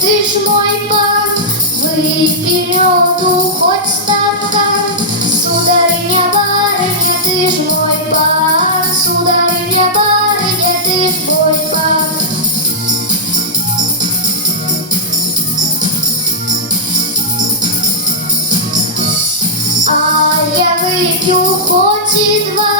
ты ж мой пан, выпей меду хоть стакан. Сударыня, барыня, ты ж мой пан, сударыня, барыня, ты ж мой пан. А я выпью хоть и два,